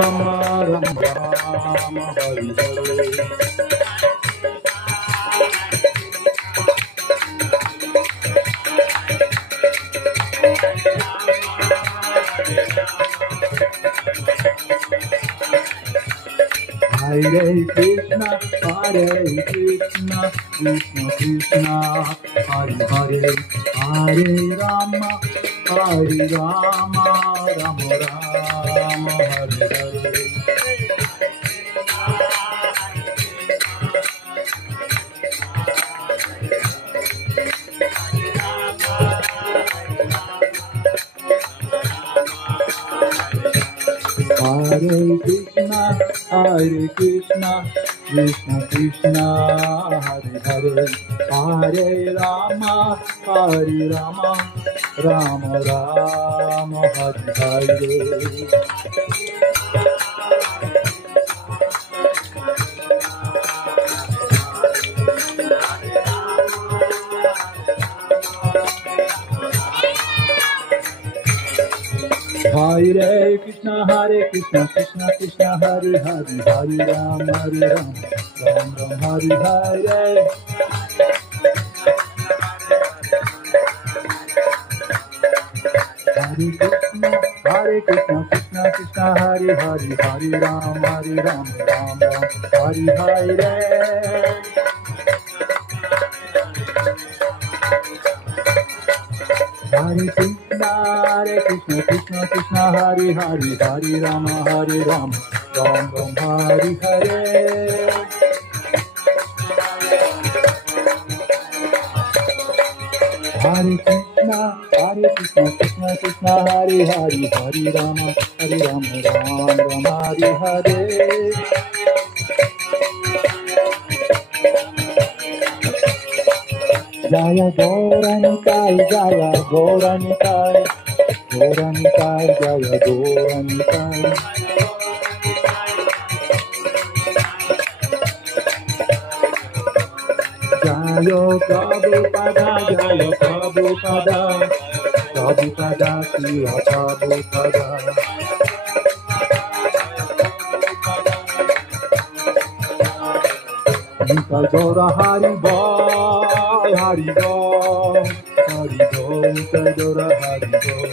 Ram Ram Hari Hare. Hare Krishna, Hare Krishna, Krishna Krishna, Hare Hare, Hare Rama, Hare Rama, Rama Rama, Hare Hare. Hare Krishna, Hare Krishna, Krishna Krishna, Hare Hare, Hare Rama, Hare Rama, Rama Rama, Hare Hare. Hare Krishna, Krishna Krishna, Hare Hare, Hare Ram, Ram Ram, Hare Hare. Hare Krishna, Krishna Krishna, Hare Hare, Hare Ram, Ram Ram, Hare Hare. Hare Krishna, Krishna Krishna, Hare Hare, Hare Rama, Ram Ram, Hare Hare. Hare Krishna, Krishna Krishna, Hare Hare, Hare Rama, Ram Ram, Hare Hare. Jaya Gauranitai, Jaya Gauranitai, Gauranitai, Jaya Gauranitai. Jaya Prabhupada, Jaya Prabhupada, Prabhupada, Srila Prabhupada. Nitai Gaura Hari Bol, Hari Bol, Hari Bol, Nitai Gaura Hari Bol.